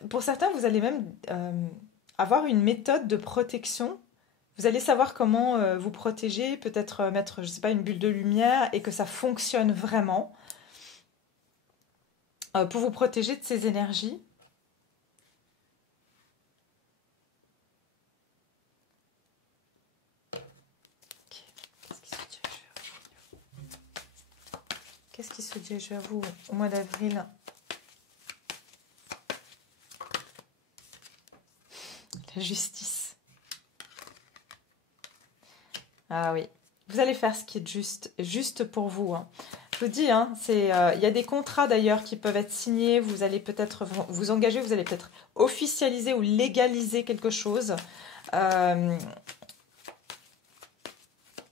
pour certains, vous allez même avoir une méthode de protection. Vous allez savoir comment vous protéger, peut-être mettre, je ne sais pas, une bulle de lumière et que ça fonctionne vraiment pour vous protéger de ces énergies. Qu'est-ce qui se dirige vers vous au mois d'avril? La justice. Ah oui. Vous allez faire ce qui est juste pour vous. Hein. Je vous dis, hein, il y a des contrats d'ailleurs qui peuvent être signés. Vous allez peut-être vous engager, vous allez peut-être officialiser ou légaliser quelque chose.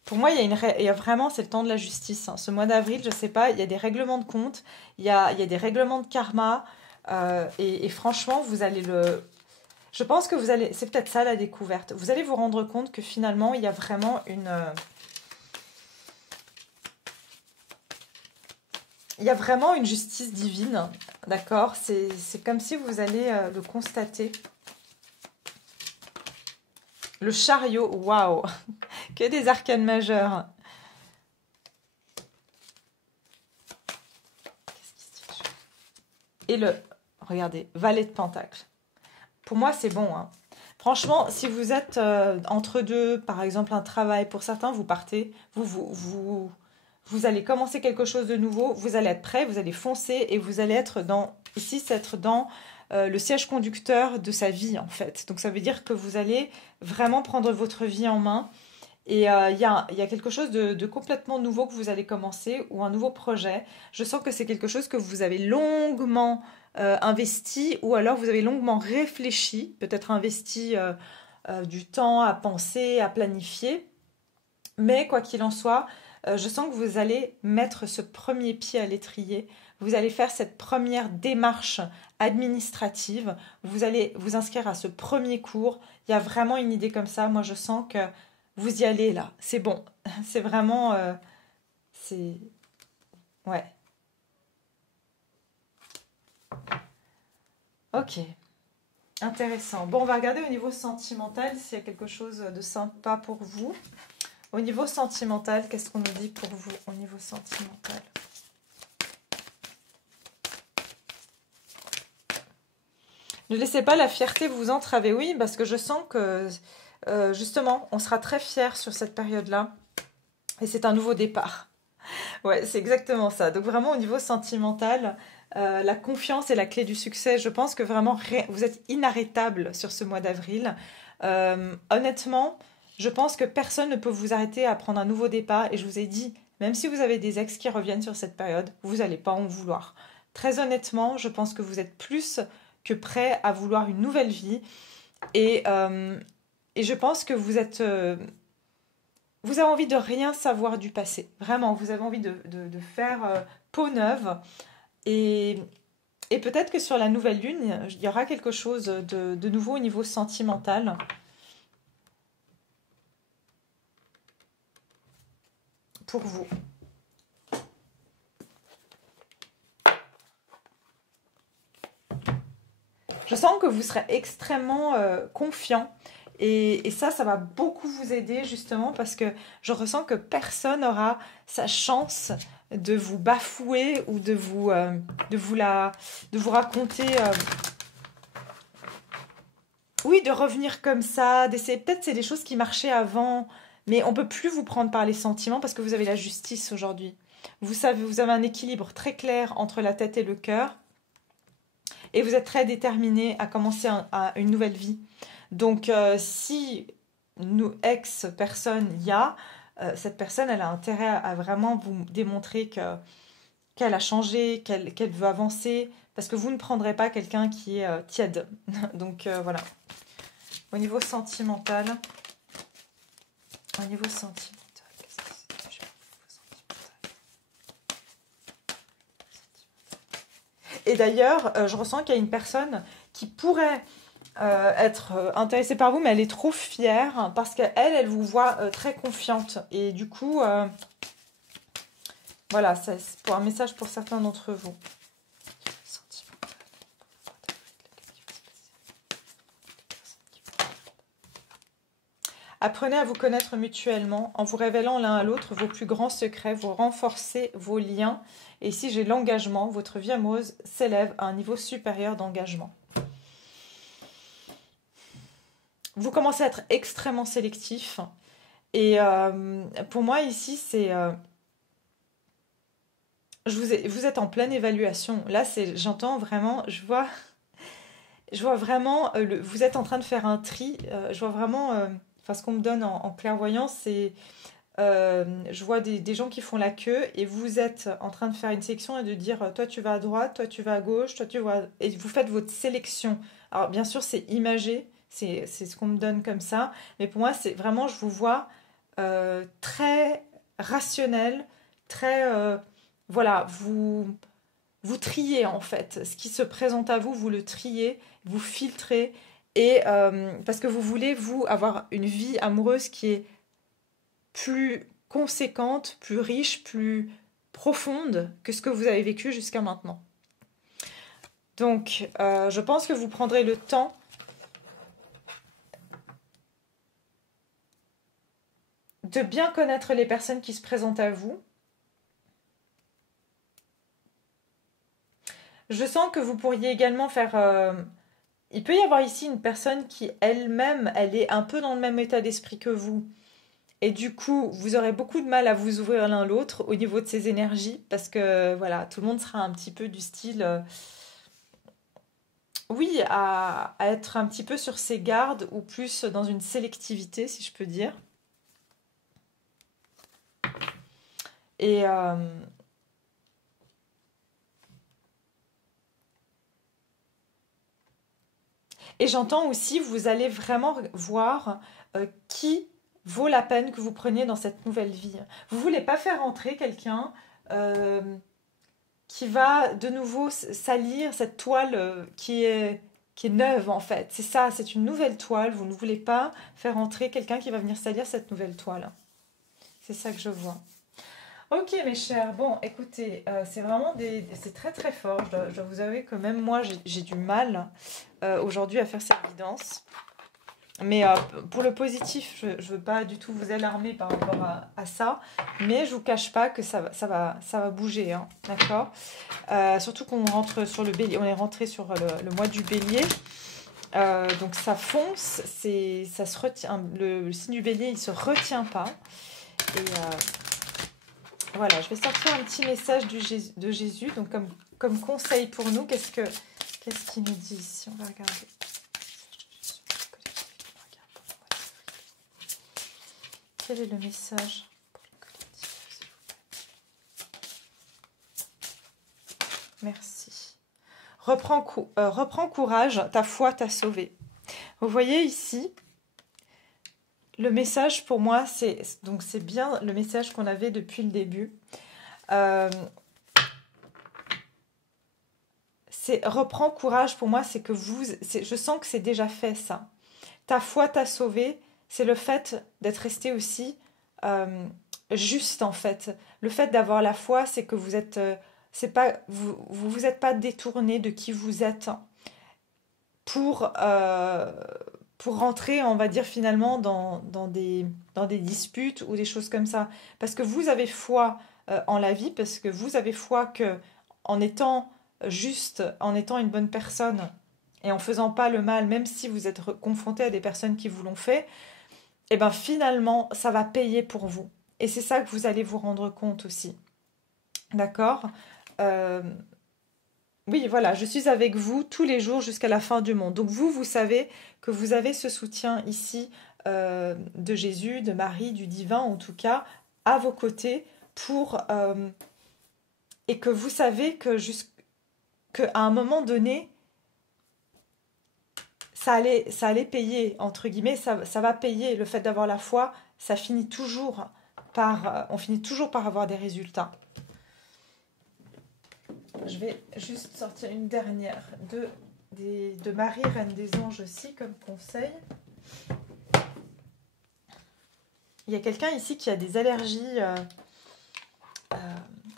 Pour moi, il y a vraiment, c'est le temps de la justice. Hein. Ce mois d'avril, je ne sais pas, il y a des règlements de compte, il y a des règlements de karma. Et franchement, vous allez le... Je pense que vous allez... C'est peut-être ça la découverte. Vous allez vous rendre compte que finalement, il y a vraiment une... Il y a vraiment une justice divine, d'accord? C'est comme si vous allez le constater. Le chariot, waouh! Que des arcanes majeures. Et le, regardez, valet de pentacle. Pour moi, c'est bon, hein. Franchement, si vous êtes entre deux, par exemple un travail, pour certains, vous partez, vous allez commencer quelque chose de nouveau, vous allez être prêt, vous allez foncer et vous allez être dans, ici, c'est être dans le siège conducteur de sa vie, en fait. Donc, ça veut dire que vous allez vraiment prendre votre vie en main. Et il y a quelque chose de complètement nouveau que vous allez commencer ou un nouveau projet. Je sens que c'est quelque chose que vous avez longuement investi ou alors vous avez longuement réfléchi, peut-être investi du temps à penser, à planifier. Mais quoi qu'il en soit, je sens que vous allez mettre ce premier pied à l'étrier. Vous allez faire cette première démarche administrative. Vous allez vous inscrire à ce premier cours. Il y a vraiment une idée comme ça. Moi, je sens que vous y allez là. C'est bon. C'est vraiment... c'est... Ouais. Ok. Intéressant. Bon, on va regarder au niveau sentimental s'il y a quelque chose de sympa pour vous. Au niveau sentimental, qu'est-ce qu'on nous dit pour vous au niveau sentimental? Ne laissez pas la fierté vous entraver. Oui, parce que je sens que, justement, on sera très fiers sur cette période-là. Et c'est un nouveau départ. Ouais, c'est exactement ça. Donc vraiment, au niveau sentimental, la confiance est la clé du succès. Je pense que vraiment, vous êtes inarrêtable sur ce mois d'avril. Honnêtement, je pense que personne ne peut vous arrêter à prendre un nouveau départ. Et je vous ai dit, même si vous avez des ex qui reviennent sur cette période, vous n'allez pas en vouloir. Très honnêtement, je pense que vous êtes plus que prêt à vouloir une nouvelle vie. Et je pense que vous êtes... vous avez envie de rien savoir du passé. Vraiment, vous avez envie de faire peau neuve. Et peut-être que sur la nouvelle lune, il y aura quelque chose de nouveau au niveau sentimental. Pour vous. Je sens que vous serez extrêmement confiant. Et ça va beaucoup vous aider justement parce que je ressens que personne n'aura sa chance de vous bafouer ou de vous raconter... oui, de revenir comme ça, d'essayer... Peut-être c'est des choses qui marchaient avant, mais on ne peut plus vous prendre par les sentiments parce que vous avez la justice aujourd'hui. Vous savez, vous avez un équilibre très clair entre la tête et le cœur. Et vous êtes très déterminé à commencer une nouvelle vie. Donc, si nous, ex-personne y a, cette personne, elle a intérêt à vraiment vous démontrer qu'elle a changé, qu'elle veut avancer, parce que vous ne prendrez pas quelqu'un qui est tiède. Donc, voilà. Au niveau sentimental... Au niveau sentimental... Et d'ailleurs, je ressens qu'il y a une personne qui pourrait être intéressée par vous, mais elle est trop fière parce qu'elle vous voit très confiante. Et du coup, voilà, c'est pour un message pour certains d'entre vous. Apprenez à vous connaître mutuellement en vous révélant l'un à l'autre vos plus grands secrets, vous renforcez vos liens. Et si j'ai l'engagement, votre vie amoureuse s'élève à un niveau supérieur d'engagement. Vous commencez à être extrêmement sélectif. Et pour moi, ici, c'est... vous êtes en pleine évaluation. Là, j'entends vraiment... Je vois vraiment... vous êtes en train de faire un tri. Je vois vraiment... Enfin, ce qu'on me donne en clairvoyance, c'est... je vois des gens qui font la queue et vous êtes en train de faire une sélection et de dire toi tu vas à droite, toi tu vas à gauche, toi tu vas... Et vous faites votre sélection. Alors bien sûr c'est imagé, c'est ce qu'on me donne comme ça, mais pour moi c'est vraiment, je vous vois très rationnel, très... voilà, vous vous triez en fait. Ce qui se présente à vous, vous le triez, vous filtrez. Et parce que vous voulez, vous, avoir une vie amoureuse qui est plus conséquente, plus riche, plus profonde que ce que vous avez vécu jusqu'à maintenant. Donc, je pense que vous prendrez le temps de bien connaître les personnes qui se présentent à vous. Je sens que vous pourriez également faire... il peut y avoir ici une personne qui, elle-même, elle est un peu dans le même état d'esprit que vous. Et du coup, vous aurez beaucoup de mal à vous ouvrir l'un l'autre au niveau de ces énergies. Parce que, voilà, tout le monde sera un petit peu du style... oui, à être un petit peu sur ses gardes ou plus dans une sélectivité, si je peux dire. Et... Et j'entends aussi, vous allez vraiment voir qui vaut la peine que vous preniez dans cette nouvelle vie. Vous ne voulez pas faire entrer quelqu'un qui va de nouveau salir cette toile qui est neuve en fait. C'est ça, c'est une nouvelle toile. Vous ne voulez pas faire entrer quelqu'un qui va venir salir cette nouvelle toile. C'est ça que je vois. Ok mes chers, bon écoutez, c'est vraiment c'est très très fort, je dois vous avouer que même moi j'ai du mal aujourd'hui à faire cette guidance. Mais pour le positif, je ne veux pas du tout vous alarmer par rapport à ça, mais je ne vous cache pas que ça va bouger, hein, d'accord. Surtout qu'on rentre sur le bélier, on est rentré sur le mois du bélier, donc ça fonce, ça se retient, le signe du bélier il ne se retient pas. Et... voilà, je vais sortir un petit message de Jésus, donc comme conseil pour nous, qu'est-ce qu'il nous dit ici? On va regarder. Quel est le message pour le collectif, s'il vous plaît? Merci. Reprends courage, ta foi t'a sauvé. Vous voyez ici, le message pour moi, c'est bien le message qu'on avait depuis le début. Reprends courage pour moi, c'est que je sens que c'est déjà fait ça. Ta foi t'a sauvé, c'est le fait d'être resté aussi juste en fait. Le fait d'avoir la foi, c'est que vous êtes, vous êtes pas détourné de qui vous êtes pour rentrer, on va dire finalement dans des disputes ou des choses comme ça. Parce que vous avez foi en la vie, parce que vous avez foi que en étant juste, en étant une bonne personne et en faisant pas le mal, même si vous êtes confronté à des personnes qui vous l'ont fait, et ben finalement ça va payer pour vous. Et c'est ça que vous allez vous rendre compte aussi. D'accord? Oui, voilà, je suis avec vous tous les jours jusqu'à la fin du monde. Donc vous savez que vous avez ce soutien ici de Jésus, de Marie, du divin en tout cas, à vos côtés et que vous savez qu'à un moment donné, ça allait payer, entre guillemets, ça va payer. Le fait d'avoir la foi, on finit toujours par avoir des résultats. Je vais juste sortir une dernière de Marie, Reine des Anges aussi, comme conseil. Il y a quelqu'un ici qui a des allergies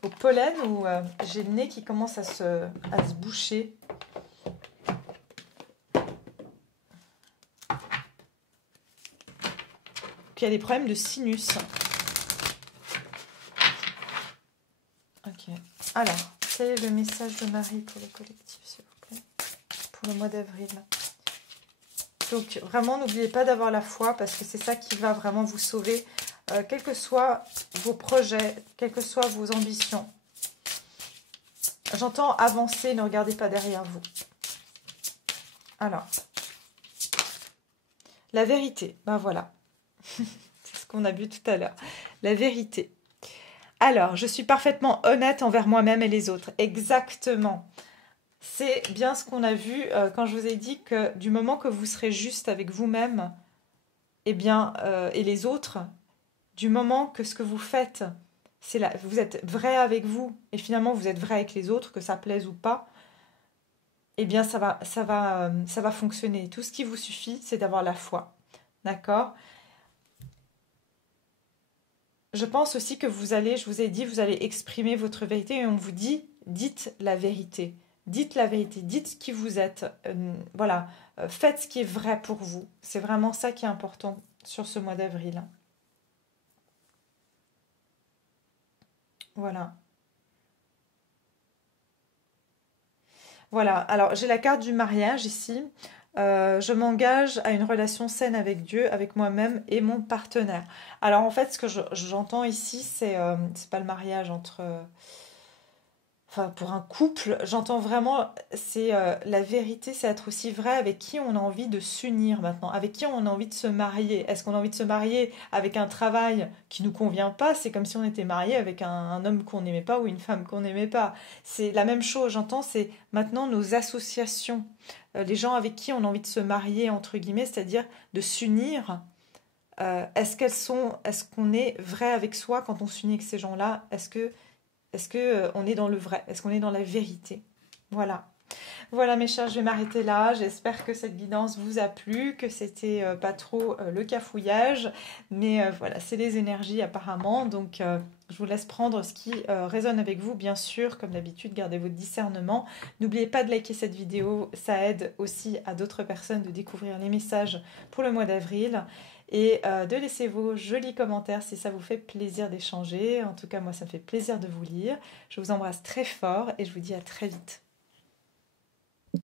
au pollen ou j'ai le nez qui commence à se boucher. Il y a des problèmes de sinus. Ok. Alors, quel est le message de Marie pour le collectif, s'il vous plaît, pour le mois d'avril? Donc, vraiment, n'oubliez pas d'avoir la foi parce que c'est ça qui va vraiment vous sauver, quels que soient vos projets, quelles que soient vos ambitions. J'entends avancer, ne regardez pas derrière vous. Alors, la vérité, ben voilà. C'est ce qu'on a vu tout à l'heure. La vérité. Alors, je suis parfaitement honnête envers moi-même et les autres. Exactement. C'est bien ce qu'on a vu quand je vous ai dit que du moment que vous serez juste avec vous-même et les autres, du moment que ce que vous faites Vous êtes vrai avec vous et finalement vous êtes vrai avec les autres, que ça plaise ou pas, eh bien ça va fonctionner. Tout ce qui vous suffit, c'est d'avoir la foi. D'accord? Je pense aussi que je vous ai dit, vous allez exprimer votre vérité et on vous dit, dites la vérité. Dites la vérité, dites qui vous êtes. Voilà, faites ce qui est vrai pour vous. C'est vraiment ça qui est important sur ce mois d'avril. Voilà. Voilà, alors j'ai la carte du mariage ici. Je m'engage à une relation saine avec Dieu, avec moi-même et mon partenaire. Alors en fait, ce que j'entends ici, c'est pas le mariage entre, enfin, pour un couple, j'entends vraiment, c'est la vérité, c'est être aussi vrai avec qui on a envie de s'unir maintenant, avec qui on a envie de se marier. Est-ce qu'on a envie de se marier avec un travail qui nous convient pas? C'est comme si on était marié avec un homme qu'on n'aimait pas ou une femme qu'on n'aimait pas. C'est la même chose, j'entends, c'est maintenant nos associations, les gens avec qui on a envie de se marier, entre guillemets, c'est-à-dire de s'unir. Est-ce qu'on est vrai avec soi quand on s'unit avec ces gens-là? Est-ce que on est dans le vrai? Est-ce qu'on est dans la vérité? Voilà. Voilà mes chers, je vais m'arrêter là. J'espère que cette guidance vous a plu, que c'était pas trop le cafouillage. Mais voilà, c'est les énergies apparemment. Donc je vous laisse prendre ce qui résonne avec vous, bien sûr. Comme d'habitude, gardez votre discernement. N'oubliez pas de liker cette vidéo. Ça aide aussi à d'autres personnes de découvrir les messages pour le mois d'avril. Et de laisser vos jolis commentaires si ça vous fait plaisir d'échanger. En tout cas, moi, ça me fait plaisir de vous lire. Je vous embrasse très fort et je vous dis à très vite.